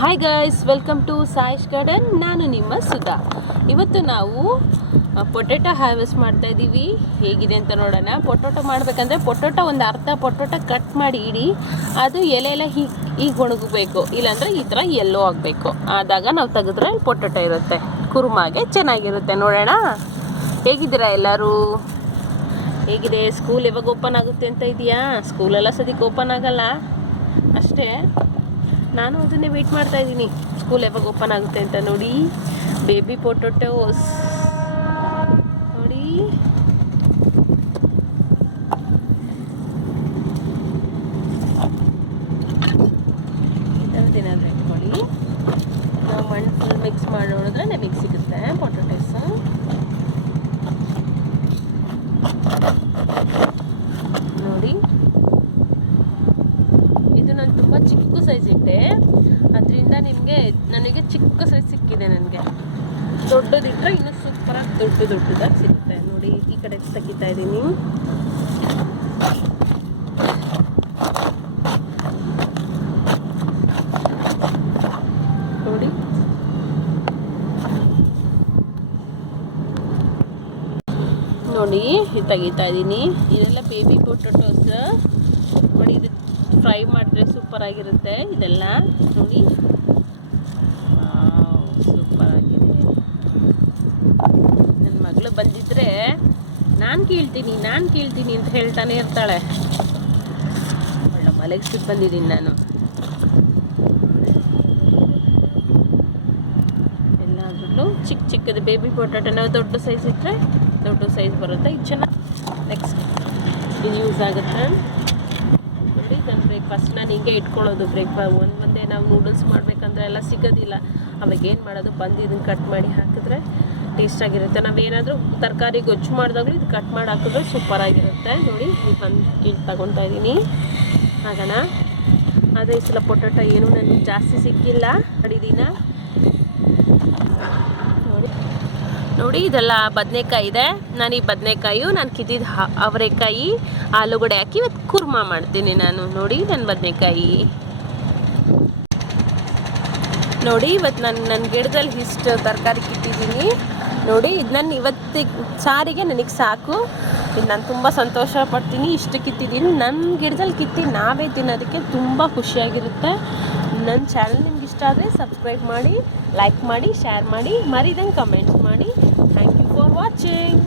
Hi guys, welcome to Saish garden. ನಾನು ನಿಮ್ಮ ಸುಧಾ. ಇವತ್ತು ನಾವು ಪೊಟೆಟೊ ಹಾರ್ವೆಸ್ಟ್ ಮಾಡ್ತಾ ಇದ್ದೀವಿ. ಹೇಗಿದೆ ಅಂತ ನೋಡೋಣ. ಪೊಟೊಟೊ ಮಾಡಬೇಕಂದ್ರೆ ಪೊಟೊಟೊ ಒಂದು ಅರ್ಧ ಪೊಟೊಟೊ ಕಟ್ ಮಾಡಿ ಇಡಿ. ಅದು ಎಲೆ ಹೀಗೆ ಒಣಗಬೇಕು, ಇಲ್ಲಾಂದರೆ ಈ ಥರ ಎಲ್ಲೋ ಆಗಬೇಕು. ಆದಾಗ ನಾವು ತೆಗೆದ್ರೆ ಪೊಟೊಟೊ ಇರುತ್ತೆ, ಕುರ್ಮಾಗೆ ಚೆನ್ನಾಗಿರುತ್ತೆ. ನೋಡೋಣ. ಹೇಗಿದ್ದೀರಾ ಎಲ್ಲರೂ? ಹೇಗಿದೆ? ಸ್ಕೂಲ್ ಯಾವಾಗ ಓಪನ್ ಆಗುತ್ತೆ ಅಂತ ಇದೆಯಾ? ಸ್ಕೂಲೆಲ್ಲ ಸದ್ಯಕ್ಕೆ ಓಪನ್ ಆಗಲ್ಲ ಅಷ್ಟೇ. ನಾನು ಅದನ್ನೇ ವೆಯ್ಟ್ ಮಾಡ್ತಾ ಇದ್ದೀನಿ, ಸ್ಕೂಲ್ ಯಾವಾಗ ಓಪನ್ ಆಗುತ್ತೆ ಅಂತ. ನೋಡಿ, ಬೇಬಿ ಪೊಟೊಟೋಸ್ ನೋಡಿ. ಈ ಥರದ್ದೇನಾದರೂ ಇಟ್ಕೊಳ್ಳಿ. ನಾವು ಮಣ್ಣು ಫುಲ್ ಮಿಕ್ಸ್ ಮಾಡಿ ನೋಡಿದ್ರೆ ನಮಗೆ ಸಿಗುತ್ತೆ ಪೊಟೊಟೋಸ್. ನೋಡಿ, ಇದು ನಾನು ತುಂಬ ಚಿಕ್ಕ ಸೈಜ್ ಇಟ್ಟೆ, ಅದರಿಂದ ನನಗೆ ಚಿಕ್ಕ ಸೈಜ್ ಸಿಕ್ಕಿದೆ. ನನಗೆ ದೊಡ್ಡದಿಟ್ಟರೆ ಇನ್ನೂ ಸೂಪರಾಗಿ ದೊಡ್ಡದಾಗಿ ಸಿಗುತ್ತೆ. ನೋಡಿ, ಈ ಕಡೆ ತೆಗಿತಾ ಇದ್ದೀನಿ. ನೋಡಿ, ನೋಡಿ ತೆಗಿತಾ ಇದ್ದೀನಿ. ಇದೆಲ್ಲ ಬೇಬಿ ಪೊಟೊಟೋಸ್. ನೋಡಿ, ಇದು ಫ್ರೈ ಮಾಡಿದ್ರೆ ಸೂಪರ್ ಆಗಿರುತ್ತೆ ಇದೆಲ್ಲ. ನೋಡಿ, ಸೂಪರ್ ಆಗಿದೆ. ನನ್ನ ಮಗಳು ಬಂದಿದ್ರೆ ನಾನು ಕೇಳ್ತೀನಿ ಅಂತ ಹೇಳ್ತಾನೆ ಇರ್ತಾಳೆ. ಒಳ್ಳೆ ಮಲಗಿಸ್ಬಿಟ್ಟು ಬಂದಿದ್ದೀನಿ ನಾನು. ಎಲ್ಲಾದ್ರೂ ಚಿಕ್ಕದು ಬೇಬಿ ಪೊಟೊಟೊ ನಾವು ದೊಡ್ಡ ಸೈಜ್ ಇಟ್ಟರೆ ದೊಡ್ಡ ಸೈಜ್ ಬರುತ್ತೆ. ಇದು ಚೆನ್ನಾಗಿ ನೆಕ್ಸ್ಟ್ ಇದು ಯೂಸ್ ಆಗುತ್ತೆ. ನೋಡಿ, ನನ್ನ ಬ್ರೇಕ್ಫಾಸ್ಟ್ ನಾನು ಹಿಂಗೆ ಇಟ್ಕೊಳ್ಳೋದು. ಒಂದೇ ನಾವು ನೂಡಲ್ಸ್ ಮಾಡಬೇಕಂದ್ರೆ ಎಲ್ಲ ಸಿಗೋದಿಲ್ಲ. ಅವಾಗ ಏನು ಮಾಡೋದು, ಬಂದು ಇದನ್ನು ಕಟ್ ಮಾಡಿ ಹಾಕಿದ್ರೆ ಟೇಸ್ಟಾಗಿರುತ್ತೆ. ನಾವೇನಾದರೂ ತರಕಾರಿ ಗೊಜ್ಜು ಮಾಡಿದಾಗಲೂ ಇದು ಕಟ್ ಮಾಡಿ ಹಾಕಿದ್ರೆ ಸೂಪರಾಗಿರುತ್ತೆ. ನೋಡಿ, ಇದು ಬಂದು ಕೀಳು ತಗೊತಾ ಇದ್ದೀನಿ. ಆಗೋಣ. ಅದೇ ಈ ಸಲ ಪೊಟೊಟೊ ಏನೂ ನನಗೆ ಜಾಸ್ತಿ ಸಿಕ್ಕಿಲ್ಲ. ಮಾಡಿದ್ದೀನ ನೋಡಿ, ಇದೆಲ್ಲ ಬದನೆಕಾಯಿ ಇದೆ. ನಾನು ಈ ಬದನೆಕಾಯಿ ನಾನು ಕಿತ್ತಿದ ಅವರೆಕಾಯಿ ಆಲೂಗಡ್ಡೆ ಹಾಕಿ ಇವತ್ತು ಕುರ್ಮಾ ಮಾಡ್ತೀನಿ ನಾನು. ನೋಡಿ, ನನ್ನ ಬದನೆಕಾಯಿ ನೋಡಿ. ಇವತ್ತು ನನ್ನ ಗಿಡದಲ್ಲಿ ಇಷ್ಟು ತರಕಾರಿ ಕಿತ್ತಿದ್ದೀನಿ. ನೋಡಿ, ಇದು ನಾನು ಇವತ್ತಿಗೆ ಸಾರಿಗೆ ನನಗೆ ಸಾಕು. ಇದು ನಾನು ತುಂಬ ಸಂತೋಷ ಪಡ್ತೀನಿ. ಇಷ್ಟು ಕಿತ್ತಿದ್ದೀನಿ. ನನ್ನ ಗಿಡದಲ್ಲಿ ಕಿತ್ತಿ ನಾವೇ ತಿನ್ನೋದಕ್ಕೆ ತುಂಬ ಖುಷಿಯಾಗಿರುತ್ತೆ. ನನ್ನ ಚಾನಲ್ ನಿಮ್ಗೆ ಇಷ್ಟ ಆದರೆ ಸಬ್ಸ್ಕ್ರೈಬ್ ಮಾಡಿ, ಲೈಕ್ ಮಾಡಿ, ಶೇರ್ ಮಾಡಿ, ಮರಿದಂಗೆ ಕಮೆಂಟ್ಸ್ ಮಾಡಿ. Thank you for watching.